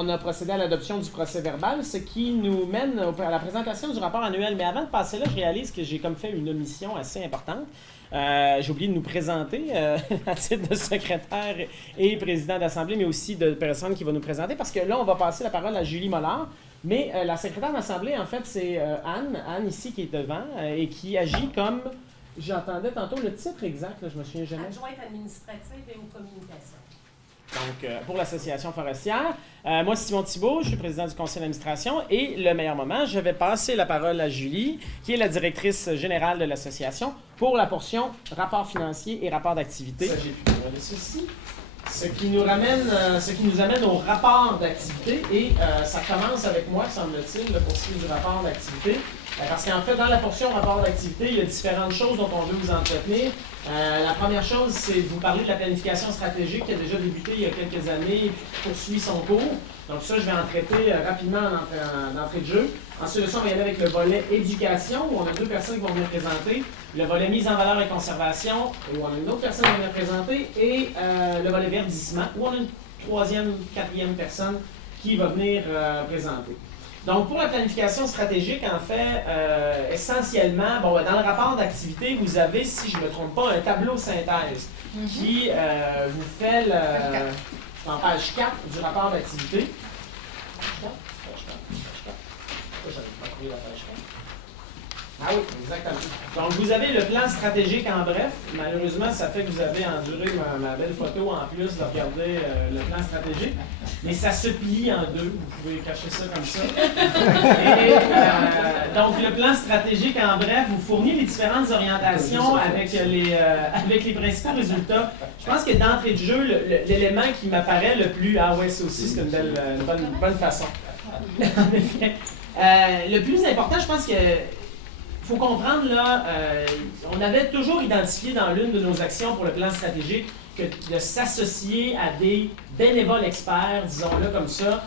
On a procédé à l'adoption du procès-verbal, ce qui nous mène à la présentation du rapport annuel. Mais avant de passer là, je réalise que j'ai comme fait une omission assez importante. J'ai oublié de nous présenter à titre de secrétaire et président d'Assemblée, mais aussi de personne qui va nous présenter, parce que là, on va passer la parole à Julie Mollard. Mais la secrétaire d'Assemblée, en fait, c'est Anne ici qui est devant et qui agit comme, j'entendais tantôt le titre exact, là, je me souviens jamais. Adjointe administrative et aux communications. Donc, pour l'Association forestière. Moi, Simon Thibault, je suis président du conseil d'administration. Et le meilleur moment, je vais passer la parole à Julie, qui est la directrice générale de l'association, pour la portion rapport financier et rapport d'activité. Ça, j'ai pu regarder ceci. Ce qui nous amène au rapport d'activité. Et ça commence avec moi, semble-t-il, pour ce qui est du rapport d'activité. Parce qu'en fait, dans la portion rapport d'activité, il y a différentes choses dont on veut vous entretenir. La première chose, c'est de vous parler de la planification stratégique qui a déjà débuté il y a quelques années et qui poursuit son cours. Donc ça, je vais en traiter rapidement en entrée de jeu. Ensuite de ça, on va y aller avec le volet éducation, où on a deux personnes qui vont venir présenter. Le volet mise en valeur et conservation, où on a une autre personne qui va venir présenter. Et le volet verdissement, où on a une troisième, quatrième personne qui va venir présenter. Donc, pour la planification stratégique, en fait, essentiellement, dans le rapport d'activité, vous avez, si je ne me trompe pas, un tableau synthèse qui vous fait en page 4 du rapport d'activité. Ah oui, exactement. Donc, vous avez le plan stratégique en bref. Malheureusement, ça fait que vous avez enduré ma belle photo en plus de regarder le plan stratégique. Mais ça se plie en deux. Vous pouvez cacher ça comme ça. Et, donc, le plan stratégique en bref vous fournit les différentes orientations avec les principaux résultats. Je pense que d'entrée de jeu, l'élément qui m'apparaît le plus... Ah ouais, ça aussi, c'est une bonne façon. En effet. Le plus important, je pense que il faut comprendre, là, on avait toujours identifié dans l'une de nos actions pour le plan stratégique que de s'associer à des bénévoles experts, disons-le comme ça,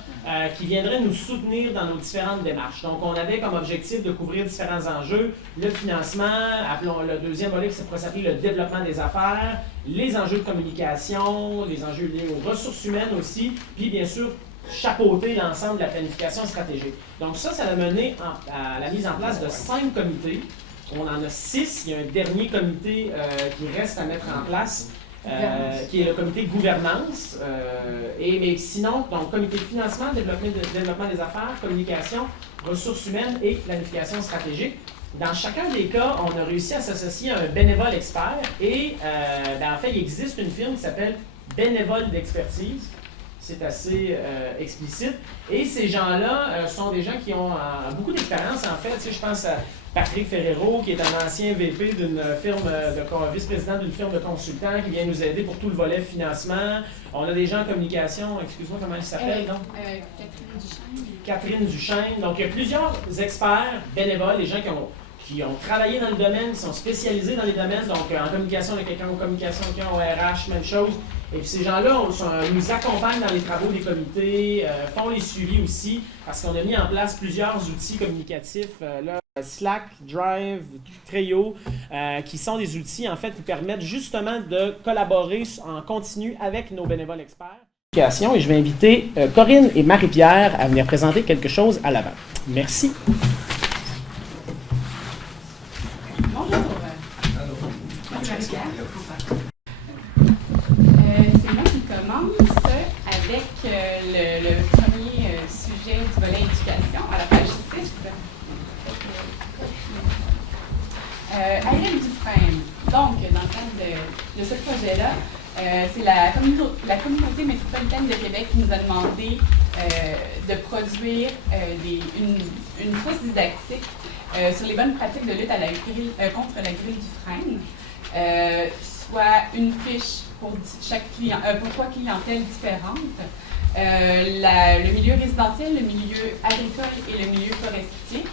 qui viendraient nous soutenir dans nos différentes démarches. Donc, on avait comme objectif de couvrir différents enjeux, le financement, appelons le deuxième volet, ça pourrait s'appeler le développement des affaires, les enjeux de communication, les enjeux liés aux ressources humaines aussi, puis bien sûr, chapeauter l'ensemble de la planification stratégique. Donc ça a mené à la mise en place de 5 comités. On en a 6. Il y a un dernier comité qui reste à mettre en place, qui est le comité gouvernance. Mais sinon, donc comité de financement, développement des affaires, communication, ressources humaines et planification stratégique. Dans chacun des cas, on a réussi à s'associer à un bénévole expert et en fait, il existe une firme qui s'appelle Bénévole d'expertise. C'est assez explicite. Et ces gens-là sont des gens qui ont beaucoup d'expérience. En fait, je pense à Patrick Ferrero, qui est un ancien VP d'une firme, vice-président d'une firme de consultants, qui vient nous aider pour tout le volet financement. On a des gens en communication, excuse-moi, comment ils s'appellent, donc? Catherine Duchesne. Catherine Duchesne. Donc, il y a plusieurs experts bénévoles, des gens qui ont travaillé dans le domaine, qui sont spécialisés dans les domaines. Donc, en communication, il y a quelqu'un en communication, quelqu'un au RH, même chose. Et puis ces gens-là nous accompagnent dans les travaux des comités, font les suivis aussi, parce qu'on a mis en place plusieurs outils communicatifs, Slack, Drive, Trello, qui sont des outils en fait qui permettent justement de collaborer en continu avec nos bénévoles experts. Et je vais inviter Corinne et Marie-Pierre à venir présenter quelque chose à l'avant. Merci. Bonjour. Marie-Pierre. C'est moi qui commence avec le premier sujet du volet éducation, à la page 6. Ariel Dufresne. Donc, dans le cadre de ce projet-là, c'est la communauté métropolitaine de Québec qui nous a demandé de produire une fausse didactique sur les bonnes pratiques de lutte contre la grille Dufresne, soit une fiche pour pour 3 clientèles différentes, le milieu résidentiel, le milieu agricole et le milieu forestier.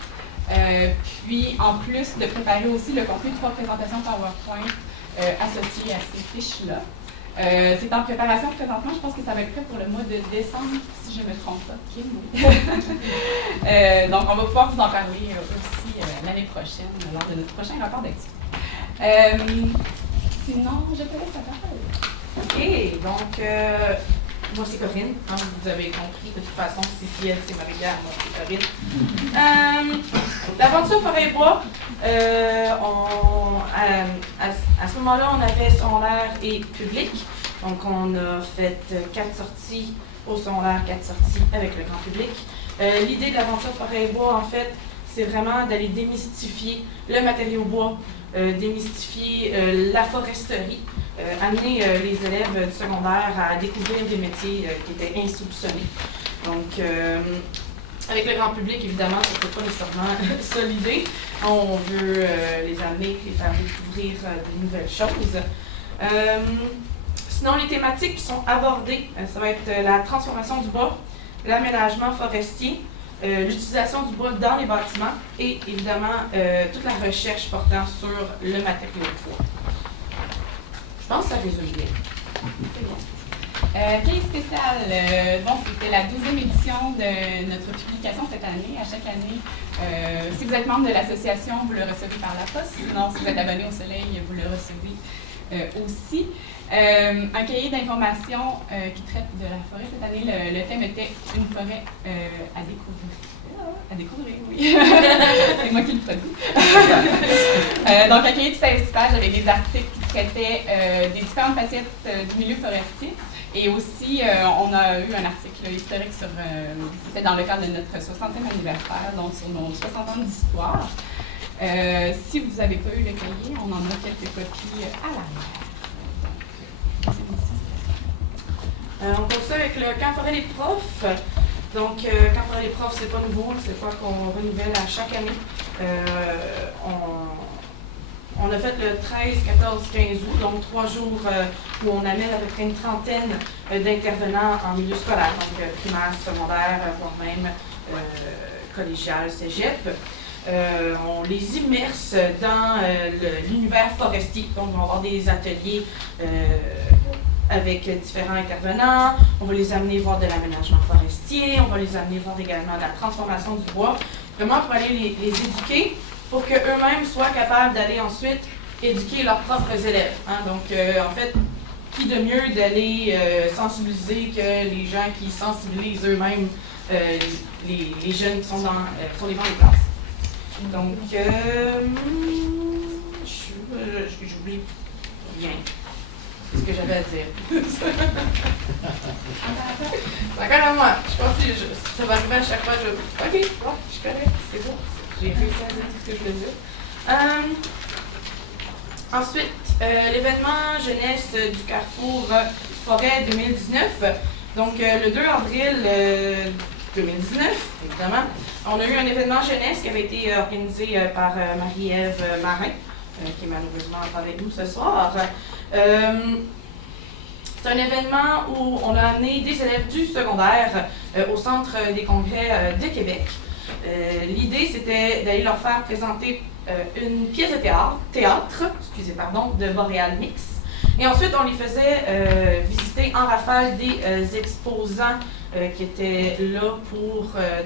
Puis, en plus de préparer aussi le contenu de 3 présentations PowerPoint associées à ces fiches-là. C'est en préparation présentement, je pense que ça va être prêt pour le mois de décembre, si je ne me trompe pas, Kim. Donc, on va pouvoir vous en parler aussi l'année prochaine, lors de notre prochain rapport d'activité. Sinon, je te laisse la parole. OK, donc Moi, c'est Corinne. Hein, vous avez compris, de toute façon, si elle, c'est Marie-Pierre, moi, c'est Corinne. L'aventure Forêt-Bois, à ce moment-là, on avait secondaire et public. Donc, on a fait 4 sorties au secondaire, 4 sorties avec le grand public. L'idée de l'aventure Forêt-Bois, en fait, c'est vraiment d'aller démystifier le matériau bois, démystifier la foresterie, amener les élèves du secondaire à découvrir des métiers qui étaient insoupçonnés. Donc, avec le grand public, évidemment, ça ne peut pas nécessairement ça l'idée. On veut les amener, les faire découvrir de nouvelles choses. Sinon, les thématiques qui sont abordées, ça va être la transformation du bois, l'aménagement forestier, l'utilisation du bois dans les bâtiments et évidemment toute la recherche portant sur le matériau de bois. Je pense que ça résume bien. Cahier spécial, c'était la 12e édition de notre publication cette année. À chaque année, si vous êtes membre de l'association, vous le recevez par la poste. Sinon, si vous êtes abonné au Soleil, vous le recevez aussi. Un cahier d'information qui traite de la forêt. Cette année, le thème était une forêt à découvrir. À découvrir, oui. C'est moi qui le produis. Donc, un cahier de 16 pages avec des articles qui traitaient des différentes facettes du milieu forestier. Et aussi, on a eu un article historique sur, c'était dans le cadre de notre 60e anniversaire, donc sur nos 60 ans d'histoire. Si vous n'avez pas eu le cahier, on en a quelques copies à l'arrière. On continue avec le Camp Forêt des profs. Donc, Camp Forêt des profs, c'est pas nouveau, c'est quoi qu'on renouvelle à chaque année. On a fait le 13, 14, 15 août, donc 3 jours où on amène à peu près une trentaine d'intervenants en milieu scolaire, donc primaire, secondaire, voire même collégial, cégep. On les immerse dans l'univers forestier, donc on va avoir des ateliers avec différents intervenants, on va les amener voir de l'aménagement forestier, on va les amener voir également de la transformation du bois, vraiment pour aller les éduquer, pour qu'eux-mêmes soient capables d'aller ensuite éduquer leurs propres élèves. Hein. Donc, en fait, qui de mieux d'aller sensibiliser que les gens qui sensibilisent eux-mêmes les jeunes qui sont sur les bancs de classe. Donc, j'oublie rien. C'est ce que j'avais à dire. C'est encore à moi. Je pense que ça va arriver à chaque fois. OK, bon, je suis correcte, c'est bon. J'ai réussi à dire tout ce que je voulais dire. Ensuite, l'événement jeunesse du Carrefour Forêt 2019. Donc, le 2 avril 2019, évidemment, on a eu un événement jeunesse qui avait été organisé par Marie-Ève Marin, qui est malheureusement avec nous ce soir. C'est un événement où on a amené des élèves du secondaire au Centre des congrès de Québec. L'idée, c'était d'aller leur faire présenter une pièce de théâtre de Boréal Mix. Et ensuite, on les faisait visiter en rafale des exposants qui étaient là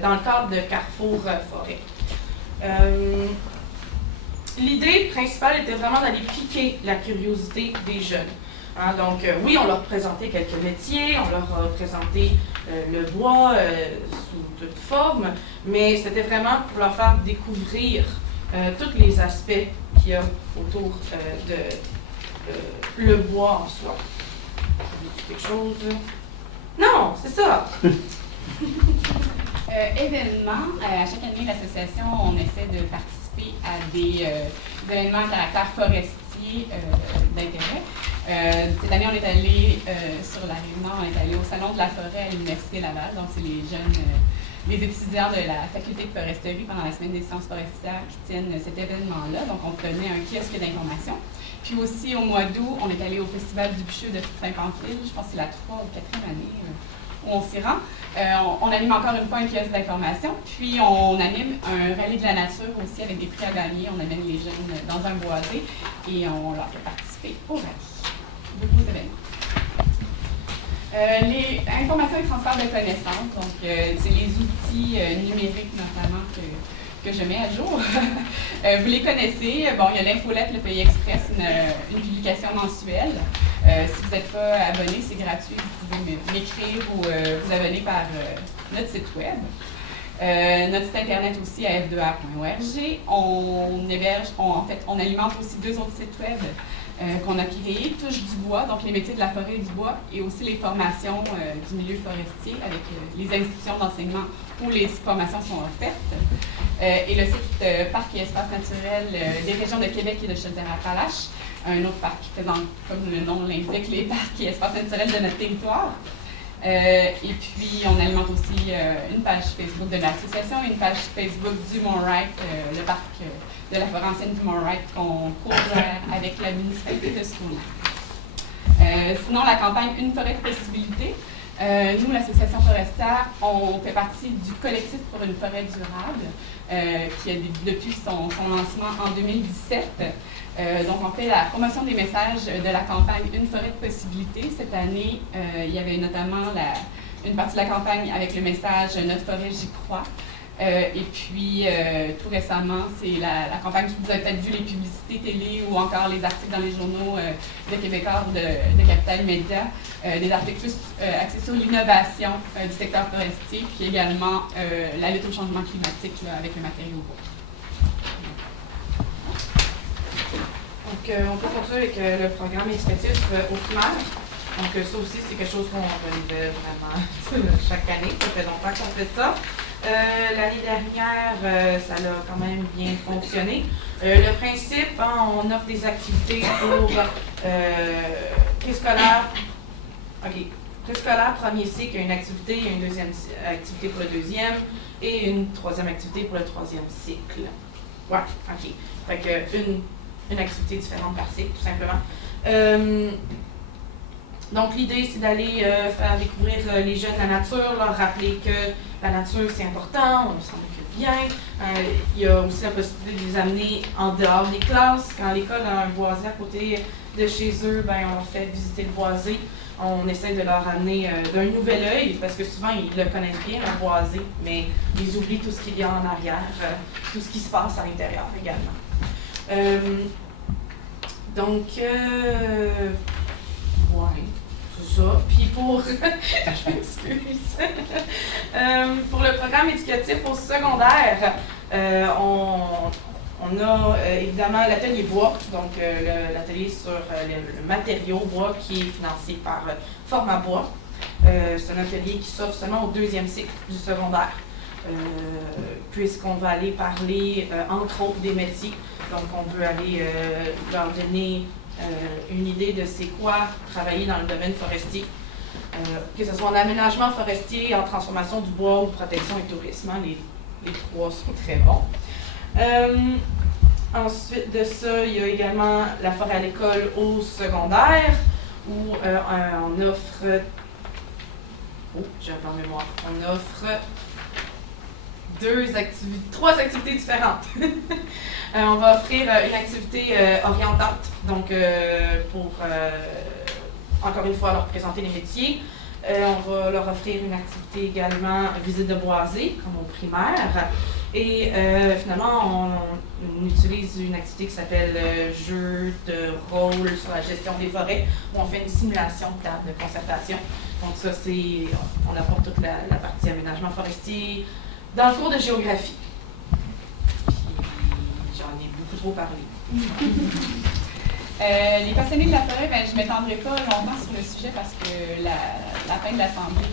dans le cadre de Carrefour Forêt. L'idée principale était vraiment d'aller piquer la curiosité des jeunes. Hein, donc, oui, on leur présentait quelques métiers, on leur a présenté le bois sous toute forme, mais c'était vraiment pour leur faire découvrir tous les aspects qu'il y a autour de le bois en soi. Quelque chose? Non, c'est ça! Événements. À chaque année, l'association, on essaie de participer à des événements à caractère forestier d'intérêt. Cette année, on est allé sur la Rive-Nord, on est allé au Salon de la forêt à l'Université Laval. Donc, c'est les jeunes, les étudiants de la faculté de foresterie pendant la semaine des sciences forestières qui tiennent cet événement-là. Donc, on tenait un kiosque d'information. Puis aussi, au mois d'août, on est allé au Festival du Bûcheux de Saint-Pamphile. Je pense que c'est la 3e ou 4e année où on s'y rend. On anime encore une fois un kiosque d'information. Puis, on anime un rallye de la nature aussi avec des prix à gagner. On amène les jeunes dans un boisé et on leur fait participer au rallye. De beaux événements. Les informations et transfert de connaissances, donc c'est les outils numériques notamment que je mets à jour. Vous les connaissez, bon, il y a l'infolette, le Pays Express, une publication mensuelle. Si vous n'êtes pas abonné, c'est gratuit. Vous pouvez m'écrire ou vous abonner par notre site web. Notre site internet aussi à f2a.org. On alimente aussi 2 autres sites web qu'on a créés, Touche du bois, donc les métiers de la forêt et du bois, et aussi les formations du milieu forestier avec les institutions d'enseignement où les formations sont offertes. Et le site Parc et espace naturel des régions de Québec et de Chaudière-Appalaches, un autre parc qui présente, comme le nom l'indique, les parcs et espaces naturels de notre territoire. Et puis, on alimente aussi une page Facebook de l'association et une page Facebook du Mont-Wright, le parc de la forêt ancienne du Mont-Wright qu'on co-gère avec la municipalité de Stoneham. Sinon, la campagne Une forêt de possibilités. Nous, l'association forestière, on fait partie du collectif pour une forêt durable qui a depuis son lancement en 2017. Donc, on fait la promotion des messages de la campagne Une forêt de possibilités. Cette année, il y avait notamment une partie de la campagne avec le message Notre forêt, j'y crois. Et puis, tout récemment, c'est la campagne qui vous avez peut-être vu les publicités télé ou encore les articles dans les journaux de Québécois ou de Capital Média, des articles plus axés sur l'innovation du secteur forestier, puis également la lutte au changement climatique là, avec le matériau bois. Donc, on peut continuer avec le programme éducatif au primaire. Donc, ça aussi, c'est quelque chose qu'on renouvelle vraiment chaque année. Ça fait longtemps qu'on fait ça. L'année dernière, ça a quand même bien fonctionné. Le principe, on offre des activités pour préscolaire. OK. Préscolaire, premier cycle, il y a une activité, il y a une deuxième activité pour le deuxième et une troisième activité pour le troisième cycle. Ouais, OK. Fait que une activité différente par cycle, tout simplement. Donc, l'idée, c'est d'aller faire découvrir les jeunes la nature, leur rappeler que la nature, c'est important, on s'en occupe bien. Il y a aussi la possibilité de les amener en dehors des classes. Quand l'école a un boisé à côté de chez eux, ben, on leur fait visiter le boisé. On essaie de leur amener d'un nouvel œil, parce que souvent, ils le connaissent bien, un boisé, mais ils oublient tout ce qu'il y a en arrière, tout ce qui se passe à l'intérieur également. Donc, ouais. Ça. Puis pour, je m'excuse, pour le programme éducatif au secondaire, on a évidemment l'atelier bois, donc l'atelier sur le matériau bois qui est financé par Format Bois. C'est un atelier qui s'offre seulement au deuxième cycle du secondaire, puisqu'on va aller parler entre autres des métiers. Donc on veut aller leur donner une idée de c'est quoi travailler dans le domaine forestier, que ce soit en aménagement forestier, en transformation du bois ou protection et tourisme. Les trois sont très bons. Ensuite de ça, il y a également la forêt à l'école au secondaire, où on offre... Oh, j'ai un plan de mémoire. On offre trois activités différentes. On va offrir une activité orientante, donc pour, encore une fois, leur présenter les métiers. On va leur offrir une activité également, visite de boisé, comme au primaire. Et finalement, on utilise une activité qui s'appelle jeu de rôle sur la gestion des forêts, où on fait une simulation de concertation. Donc ça, on apporte toute la partie aménagement forestier dans le cours de géographie. J'en ai beaucoup trop parlé. Les passionnés de la forêt, ben, je ne m'étendrai pas longtemps sur le sujet parce que la fin de l'Assemblée,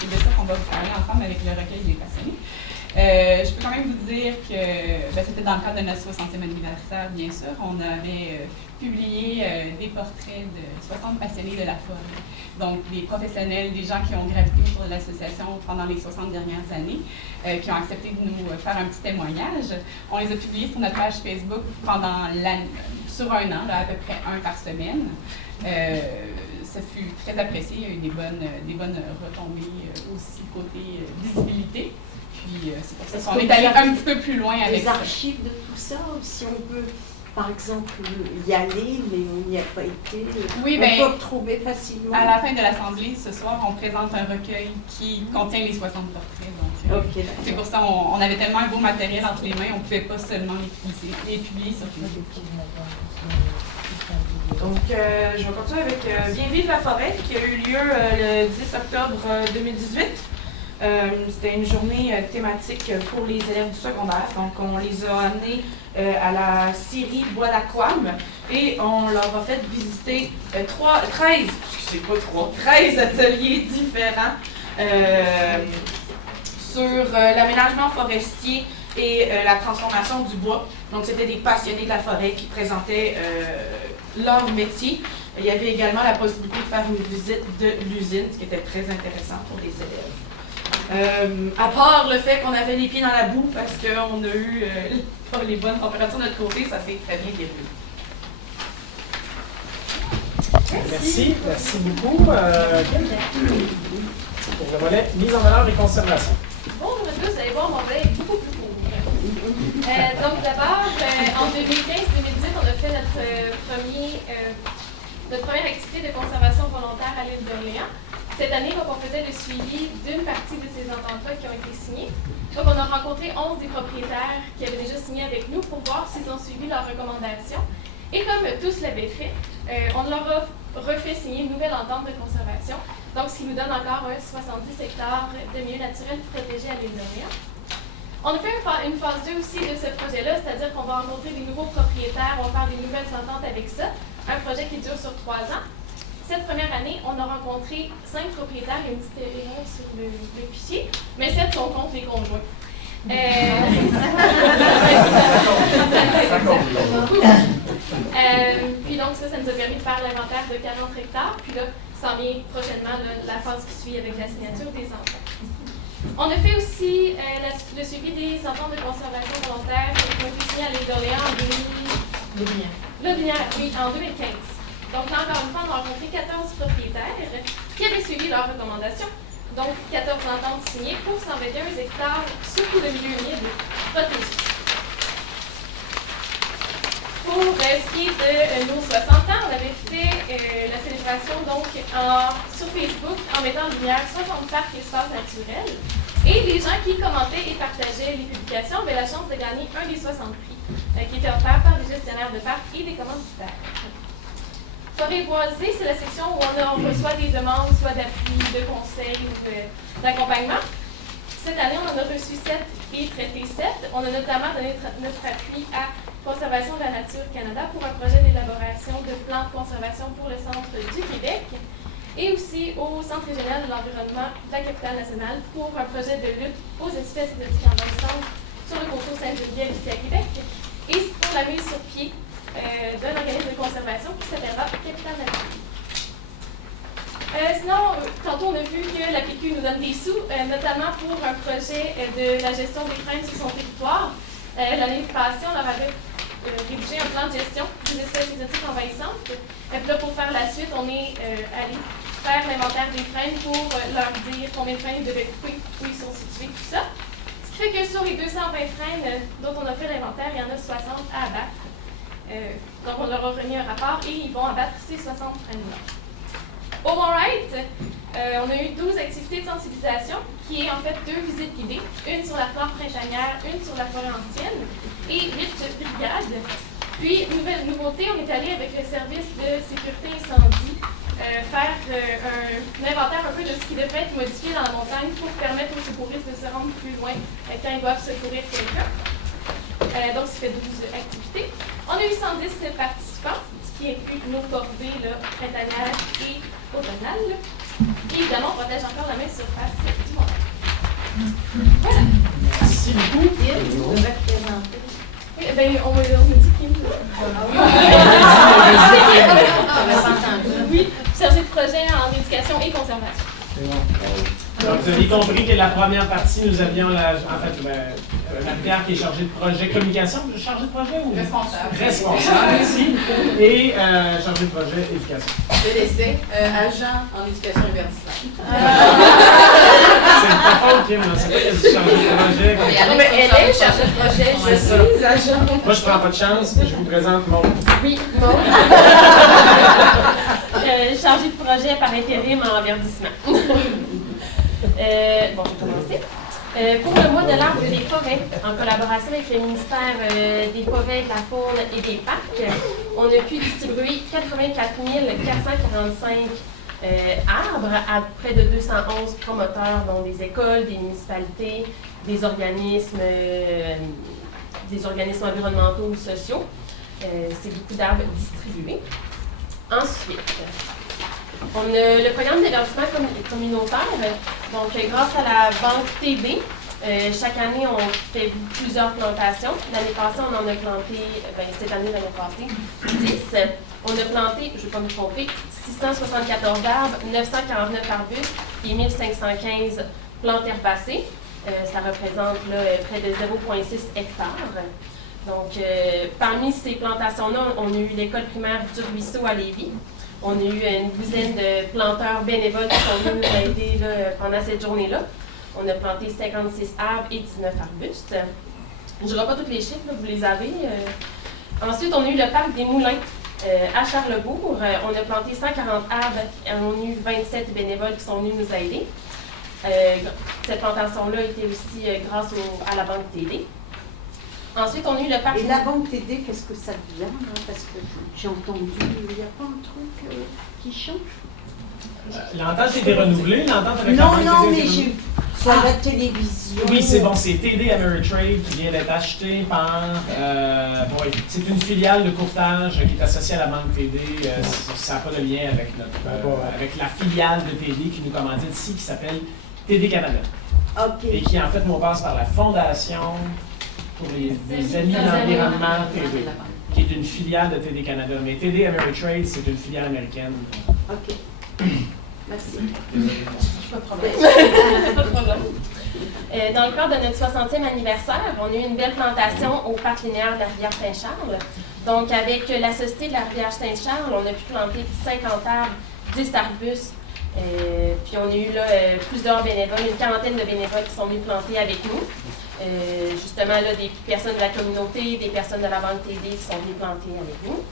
c'est de ça qu'on va vous parler ensemble avec le recueil des passionnés. Je peux quand même vous dire que c'était dans le cadre de notre 60e anniversaire, bien sûr. On avait publié des portraits de 60 passionnés de la forêt. Donc, des professionnels, des gens qui ont gravité autour de l'association pendant les 60 dernières années, qui ont accepté de nous faire un petit témoignage. On les a publiés sur notre page Facebook sur un an, là, à peu près un par semaine. Ça fut très apprécié. Il y a eu des bonnes retombées aussi côté visibilité. Puis c'est pour ça qu'on est allé un petit peu plus loin avec les archives de tout ça, si on peut, par exemple, y aller, mais on n'y a pas été, oui, on peut retrouver facilement. À la fin de l'Assemblée, ce soir, on présente un recueil qui contient les 60 portraits. Donc, okay, c'est pour ça qu'on avait tellement un beau matériel entre les mains, on ne pouvait pas seulement les publier sur Facebook. Donc, je vais continuer avec Bien vivre la forêt, qui a eu lieu le 10 octobre 2018. C'était une journée thématique pour les élèves du secondaire. Donc, on les a amenés à la scierie Bois d'Aquam et on leur a fait visiter 13 ateliers différents sur l'aménagement forestier et la transformation du bois. Donc, c'était des passionnés de la forêt qui présentaient leur métier. Il y avait également la possibilité de faire une visite de l'usine, ce qui était très intéressant pour les élèves. À part le fait qu'on avait les pieds dans la boue parce qu'on a eu les bonnes températures de notre côté, ça s'est très bien déroulé. Merci beaucoup. Pour le volet mise en valeur et conservation. Bonjour à tous, vous allez voir, mon volet est beaucoup plus court. Donc d'abord, en 2015-2018, on a fait notre première activité de conservation volontaire à l'île d'Orléans. Cette année, donc, on faisait le suivi d'une partie de ces ententes-là qui ont été signées. Donc, on a rencontré 11 des propriétaires qui avaient déjà signé avec nous pour voir s'ils ont suivi leurs recommandations. Et comme tous l'avaient fait, on leur a refait signer une nouvelle entente de conservation. Donc, ce qui nous donne encore 70 hectares de milieux naturels protégés à l'île d'Orléans. On a fait une phase 2 aussi de ce projet-là, c'est-à-dire qu'on va rencontrer des nouveaux propriétaires, on va faire des nouvelles ententes avec ça. Un projet qui dure sur 3 ans. Cette première année, on a rencontré 5 propriétaires et une petite erreur sur le fichier, mais 7 sont contre les conjoints. Puis donc ça nous a permis de faire l'inventaire de 40 hectares, puis là, s'en vient prochainement la phase qui suit avec la signature des ententes. On a fait aussi le suivi des ententes de conservation volontaire qui ont été signées à l'île d'Orléans en 2015. Donc là, encore une fois, on a rencontré 14 propriétaires qui avaient suivi leurs recommandations. Donc, 14 ententes signées pour 121 hectares, surtout de milieux humides protégés. Pour ce qui est de nos 60 ans, on avait fait la célébration donc sur Facebook en mettant en lumière 60 parcs et espaces naturels. Et les gens qui commentaient et partageaient les publications avaient la chance de gagner un des 60 prix qui était offert par des gestionnaires de parcs et des commanditaires. Forêt boisée, c'est la section où on reçoit des demandes, soit d'appui, de conseils ou d'accompagnement. Cette année, on en a reçu 7 et traité 7. On a notamment donné notre appui à Conservation de la Nature Canada pour un projet d'élaboration de plans de conservation pour le centre du Québec et aussi au Centre régional de l'environnement de la capitale nationale pour un projet de lutte aux espèces exotiques en centre sur le coteau Sainte-Geneviève ici à Québec et pour la mise sur pied d'un organisme de conservation qui s'appellera Capitale Nature. Sinon, tantôt on a vu que la PQ nous donne des sous, notamment pour un projet de la gestion des frênes sur son territoire. L'année passée, on leur avait rédigé un plan de gestion des espèces exotiques envahissantes. Et puis là, pour faire la suite, on est allé faire l'inventaire des frênes pour leur dire combien de frênes ils devaient couper, où ils sont situés, tout ça. Ce qui fait que sur les 220 frênes dont on a fait l'inventaire, il y en a 60 à abattre. Donc, on leur a remis un rapport et ils vont abattre ces 60 frênes-là. Au Mont-Wright, on a eu 12 activités de sensibilisation, qui est en fait 2 visites guidées, une sur la flore printanière, une sur la forêt ancienne, et 8 brigades. Puis, nouvelle nouveauté, on est allé avec le service de sécurité incendie faire un inventaire un peu de ce qui devrait être modifié dans la montagne pour permettre aux secouristes de se rendre plus loin quand ils doivent secourir quelqu'un. Donc, ça fait 12 activités. On a eu 110 participants, ce qui inclut nos corvées printanières et automnales. Et évidemment, on protège encore la même surface du montagne. Voilà. Merci beaucoup. Vous devez représenter. Oui, ben, on me dit qui me Oui, chargé de projet en éducation et conservation. Donc, vous avez compris que la première partie, nous avions Marie-Pierre qui est chargée de projet communication. Chargée de projet ou? Responsable, merci. Et chargée de projet éducation. Je laissais agent en éducation et verdissement. C'est pas faute, Kim, c'est pas qu'elle est chargée de projet. Mais elle est chargée de projet, je suis agent. Moi, je prends pas de chance, je vous présente Maud. Oui, bon. Chargée de projet par intérim en verdissement. Bon, je vais commencer. Pour le mois de l'arbre et des forêts, en collaboration avec le ministère des Forêts, de la Faune et des Parcs, on a pu distribuer 84 445 arbres à près de 211 promoteurs, dont des écoles, des municipalités, des organismes environnementaux ou sociaux. C'est beaucoup d'arbres distribués. Ensuite, on a le programme d'élargissement communautaire. Donc, grâce à la banque TD, chaque année, on fait plusieurs plantations. L'année passée, on en a planté, cette année, l'année passée, 10. On a planté, je ne vais pas me tromper, 674 arbres, 949 arbustes et 1515 plantes herbacées. Ça représente là, près de 0,6 hectares. Donc, parmi ces plantations-là, on a eu l'école primaire du Ruisseau à Lévis. On a eu une douzaine de planteurs bénévoles qui sont venus nous aider là, pendant cette journée-là. On a planté 56 arbres et 19 arbustes. Je ne dirai pas tous les chiffres, là, vous les avez. Ensuite, on a eu le parc des Moulins à Charlesbourg. On a planté 140 arbres et on a eu 27 bénévoles qui sont venus nous aider. Cette plantation-là était aussi grâce à la banque TD. Ensuite, on a eu le parc... Et la banque TD, qu'est-ce que ça devient? Parce que j'ai entendu, il n'y a pas un truc qui change? L'entente a été renouvelée, l'entente avec la Non, banque non, TD a mais été j'ai renouvelée. vu sur la télévision. Oui, c'est bon, c'est TD Ameritrade qui vient d'être acheté par... c'est une filiale de courtage qui est associée à la banque TD. Ça n'a pas de lien avec avec la filiale de TD qui nous commandite ici, qui s'appelle TD Canada. OK. Et qui en fait nous passe par la Fondation pour les Amis de l'environnement TD, qui est une filiale de TD Canada. Mais TD Ameritrade, c'est une filiale américaine. OK. Merci. Pas de problème. Pas de problème. Dans le cadre de notre 60e anniversaire, on a eu une belle plantation au parc linéaire de la rivière Saint-Charles. Donc, avec la Société de la rivière Saint-Charles, on a pu planter 50 arbres, 10 arbustes. Puis on a eu là, plusieurs bénévoles, une quarantaine de bénévoles qui sont venus planter avec nous. Justement, là, des personnes de la communauté, des personnes de la banque TD qui sont venues planter avec nous.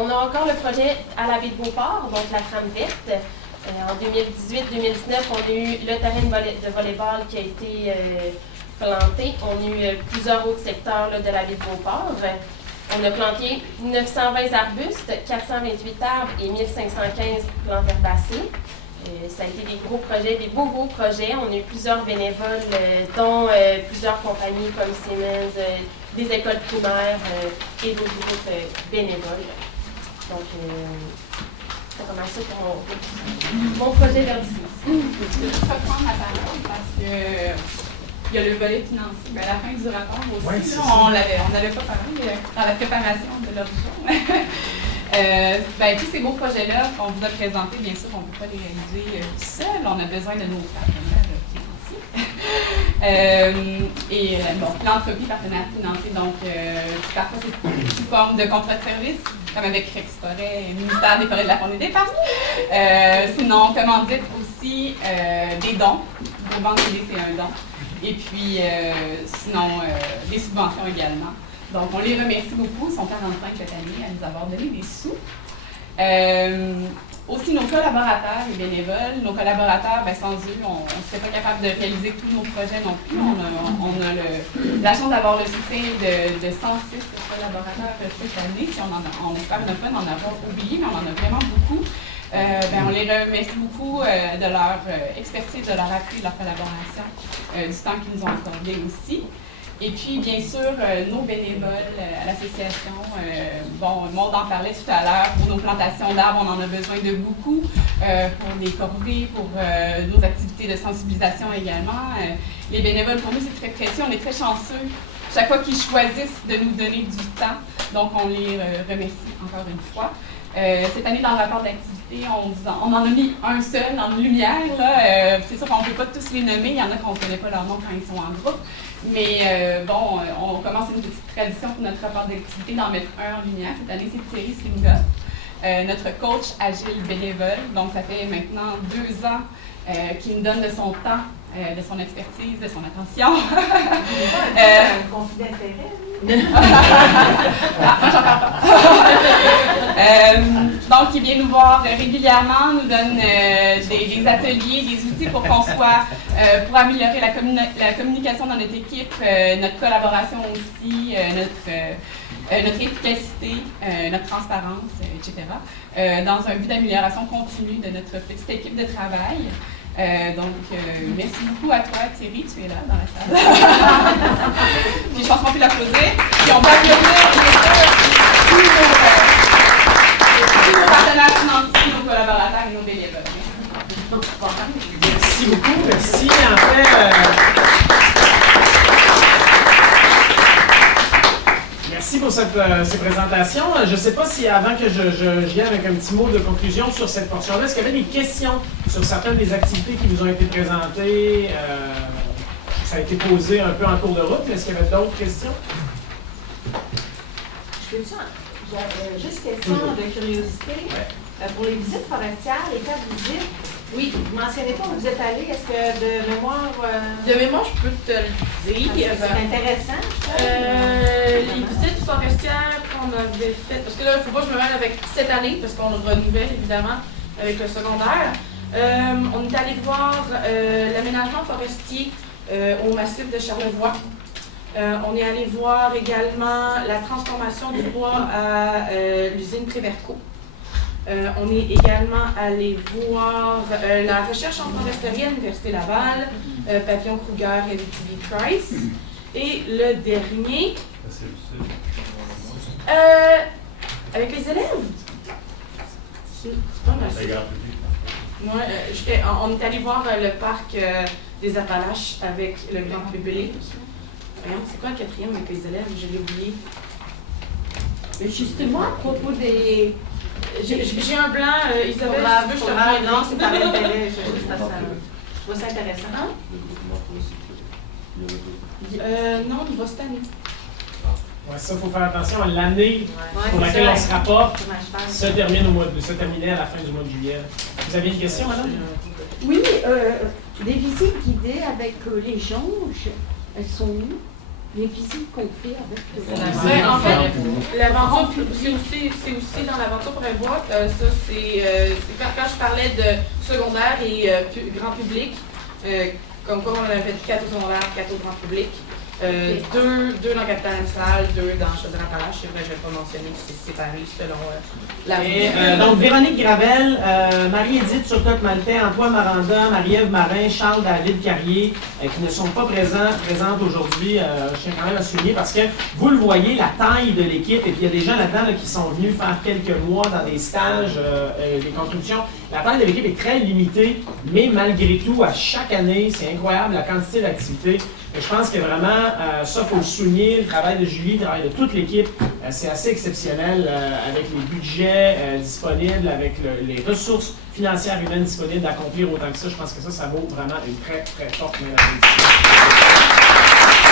On a encore le projet à la ville de Beauport, donc la crème verte. En 2018-2019, on a eu le terrain de volleyball qui a été planté. On a eu plusieurs autres secteurs là, de la ville de Beauport. On a planté 920 arbustes, 428 arbres et 1515 plantes herbacées. Ça a été des gros projets, des beaux projets. On a eu plusieurs bénévoles, dont plusieurs compagnies comme Siemens, des écoles primaires et d'autres groupes bénévoles. Donc, c'est vraiment ça pour mon projet verdissement. Je vais juste reprendre la parole parce que il y a le volet financier. À la fin du rapport aussi, Ouais, là, on n'avait pas parlé dans la préparation de l'audition. Tous ces beaux projets-là qu'on vous a présentés, bien sûr, on ne peut pas les réaliser tout seul. On a besoin de nos partenaires financiers. L'entreprise partenaire financier, donc parfois c'est sous forme de contrat de service, comme avec Rex Forêt, ministère des Forêts de la Faune et des Parcs. Sinon, commandite aussi des dons. Pour banque TD, c'est un don. Et puis, sinon, des subventions également. Donc, on les remercie beaucoup. Ils sont 45 cette année à nous avoir donné des sous. Aussi, nos collaborateurs et bénévoles. Nos collaborateurs, sans eux, on ne serait pas capable de réaliser tous nos projets non plus. On a la chance d'avoir le soutien de 106 collaborateurs cette année. Si on espère ne pas en avoir oublié, mais on en a vraiment beaucoup. On les remercie beaucoup de leur expertise, de leur appui, de leur collaboration, du temps qu'ils nous ont accordé aussi. Et puis, bien sûr, nos bénévoles à l'association, Maud en parlait tout à l'heure, pour nos plantations d'arbres, on en a besoin de beaucoup, pour les corvées, pour nos activités de sensibilisation également. Les bénévoles, pour nous, c'est très précieux, on est très chanceux. Chaque fois qu'ils choisissent de nous donner du temps, donc on les remercie encore une fois. Cette année, dans le rapport d'activité, on en a mis un seul en lumière. C'est sûr qu'on ne peut pas tous les nommer, il y en a qu'on ne connaît pas leur nom quand ils sont en groupe. Mais on commence une petite tradition pour notre rapport d'activité d'en mettre un en lumière. Cette année, c'est Thierry Singa, notre coach agile bénévole. Donc, ça fait maintenant 2 ans qu'il nous donne de son temps, de son expertise, de son attention. Un conflit d'intérêt, Ah, moi, j'en parle pas. Donc, il vient nous voir régulièrement, nous donne des ateliers, des outils pour qu'on soit, pour améliorer la communication dans notre équipe, notre collaboration aussi, notre efficacité, notre transparence, etc. Dans un but d'amélioration continue de notre petite équipe de travail. Merci beaucoup à toi, Thierry, tu es là dans la salle. Puis je pense qu'on peut l'applaudir. Puis on va applaudir tous nos partenaires financiers, nos collaborateurs et nos bénévoles. Merci beaucoup, merci. En fait, merci pour ces présentations. Je ne sais pas si avant que je vienne avec un petit mot de conclusion sur cette portion-là, est-ce qu'il y avait des questions sur certaines des activités qui vous ont été présentées? Ça a été posé un peu en cours de route, mais est-ce qu'il y avait d'autres questions? Juste question de curiosité. Pour les visites forestières, les 4 visites, oui, vous ne mentionnez pas où vous êtes allé. Est-ce que de mémoire... De mémoire, je peux te le dire. C'est intéressant. Les visites forestières qu'on avait faites, parce que là, il ne faut pas que je me mêle avec cette année, parce qu'on le renouvelle évidemment avec le secondaire. On est allé voir l'aménagement forestier au massif de Charlevoix. On est allé voir également la transformation du bois à l'usine Préverco. On est également allé voir la recherche en foresterie à l'Université Laval, Pavillon Kruger et Abitibi-Trice. Et le dernier, avec les élèves. C'est pas mal ça. Ouais, on est allé voir le parc des Appalaches avec le grand public. C'est quoi le quatrième avec les élèves? Je l'ai oublié. Justement, à propos des... J'ai un blanc, Isabelle, si tu veux, je te reviendrai. Non, c'est par l'intérêt. Je trouve ça intéressant. Non, il va cette année. Ouais, ça, il faut faire attention. L'année pour laquelle on se rapporte se terminait à la fin du mois de juillet. Vous aviez une question, madame? Oui, des visites guidées avec les jonges, elles sont où? Les visites qu'on fait avec En fait, l'aventure, c'est aussi dans l'aventure pour un boîte. Ça, c'est quand je parlais de secondaire et grand public, comme quoi on avait fait 4 au secondaire, 4 au grand public. Deux dans Capitale-Nationale, 2 dans Chaudière-Appalaches. C'est vrai, je ne vais pas mentionner que c'est séparé selon la donc, Véronique Gravel, Marie-Édith Turcotte-Maltais, Antoine Maranda, Marie-Ève Marin, Charles-David Carrier, qui ne sont pas présentes aujourd'hui, je tiens quand même à souligner, parce que vous le voyez, la taille de l'équipe, et puis il y a des gens là-dedans qui sont venus faire quelques mois dans des stages, des contributions. La taille de l'équipe est très limitée, mais malgré tout, à chaque année, c'est incroyable la quantité d'activités. Et je pense que vraiment, ça, il faut le souligner, le travail de Julie, le travail de toute l'équipe, c'est assez exceptionnel avec les budgets disponibles, avec les ressources financières humaines disponibles d'accomplir autant que ça. Je pense que ça vaut vraiment une très, très forte main d'applaudissement.